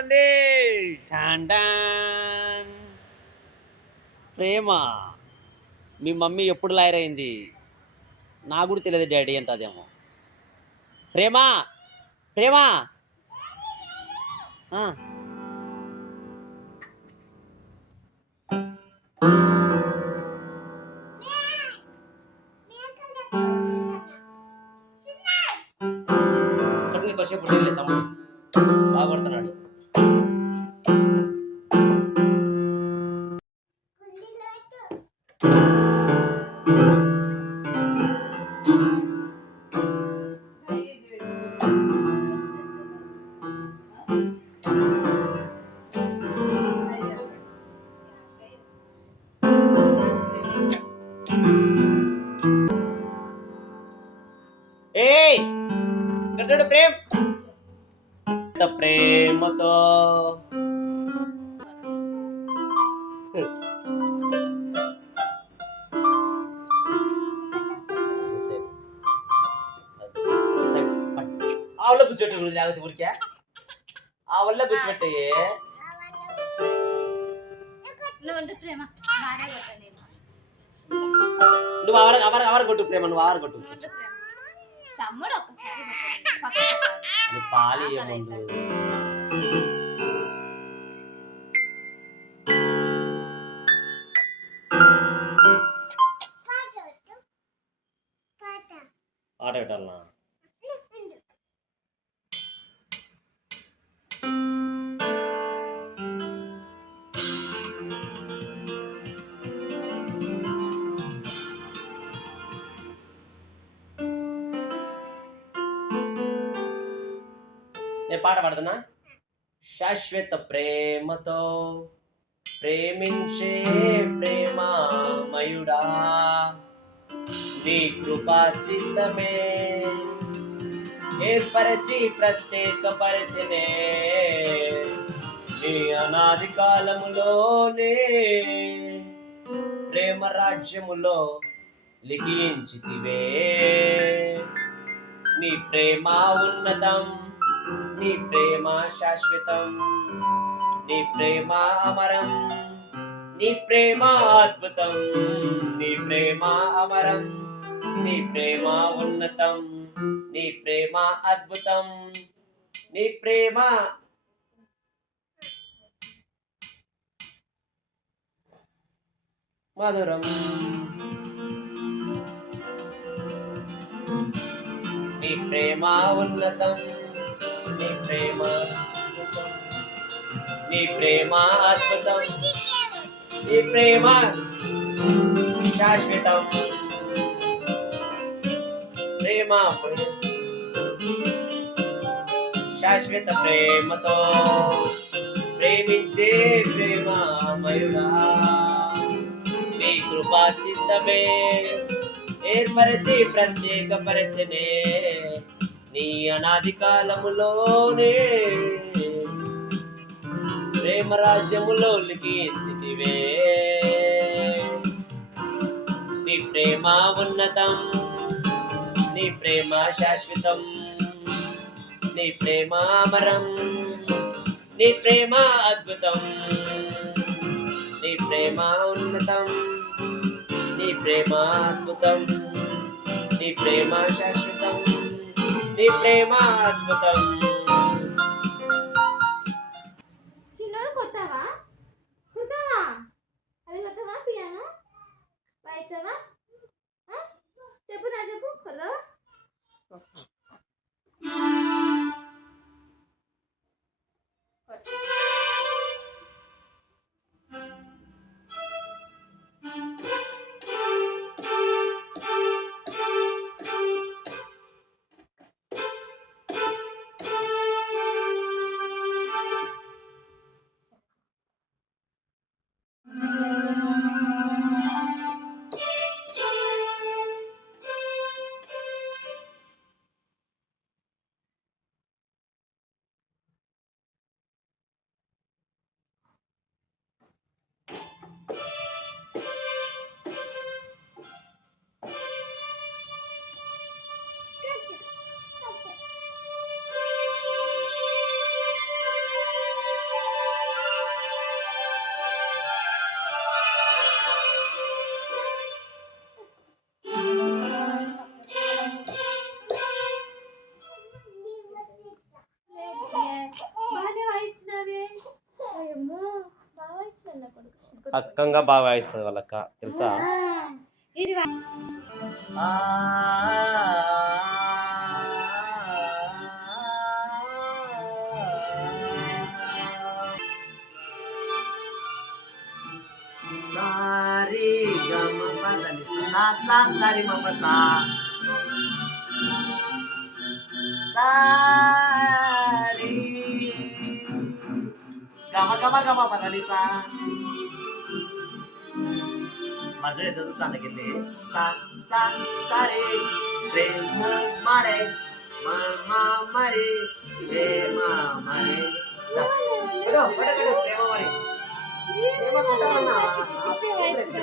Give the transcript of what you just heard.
పడుతుంది. టాన్ టాన్. ప్రేమ. మీ మమ్మీ ఎప్పుడు లాయర్ అయింది? నాకు కూడా తెలియదు డాడీ అంటదేమో. ప్రేమ ప్రేమ. ఆ. కొద్దిసేపు వెళ్ళి తమ్ముడు బాగా కొడుతున్నాడు. ఏయ్ ఇక్కడ చూడు ప్రేమ్. ప్రేమతో ఆ వల్ల కూర్చోట్టు లేకపోతే ఊరికే ఆ వల్ల కూర్చోట్టయ్యే. నువ్వు అవర కొట్టు ప్రేమ, నువ్వు అవర కొట్టు. పాలి ముందు పాట పెట్టాలనా? నేను పాట పాడుతున్నా. శాశ్వత ప్రేమతో ప్రేమించే ప్రేమమయుడా, నీ కృపా చిత్తమే ఏర్పరచి ప్రత్యేకపరచనే, నీ అనాది కాలములోనే ప్రేమ రాజ్యములో లిఖించితివే. నీ ప్రేమ ఉన్నతం, నీ ప్రేమ శాశ్వతం, నీ ప్రేమ అమరం, నీ ప్రేమ అద్భుతం, నీ ప్రేమ అమరం, నీ ప్రేమ ఉన్నతం, నీ ప్రేమ అద్భుతం, నీ ప్రేమ మధురం, నీ ప్రేమ ఉన్నతం, నీ ప్రేమ అద్భుతం, నీ ప్రేమ అద్భుతం, నీ ప్రేమ శాశ్వతం. ప్రేమ శాశ్వత ప్రేమతో ప్రేమించే ప్రేమమయుడా, నీ కృపా చిత్తమే ఏర్పరచి ప్రత్యేకపరచనే, నీ అనాది కాలములోనే ప్రేమ రాజ్యములో లిఖించితివే. నీ ప్రేమ ఉన్నతం, నీ ప్రేమ శాశ్వతం, నీ ప్రేమ అమరం, నీ ప్రేమ అద్భుతం, నీ ప్రేమ ఉన్నతం, నీ ప్రేమ అద్భుతం, నీ ప్రేమ శాశ్వతం, నీ ప్రేమ అద్భుతం. చిన్నోడు కొడతావా? కొడతావా? అది కొడతావా? పియానో వాయించావా? చెప్పు నా చెప్పు. కొడతావా? చిన్న కొడుకు అక్కంగా బాగా వాయిస్తుంది వాళ్ళక్క తెలుసా? ఇది ఆ సారీ గమ పదని సా సా సారీ మమ సా సారీ గమ గమ గమ పదని సా మధ్య ఎట్లా చూస్తానికి సా సా సారీ ప్రేమ మరే మరే ప్రేమ మరే కడో ప్రేమ మరే ప్రేమ కొట్టాలన్నా పిచ్చి పిచ్చి వాయిస్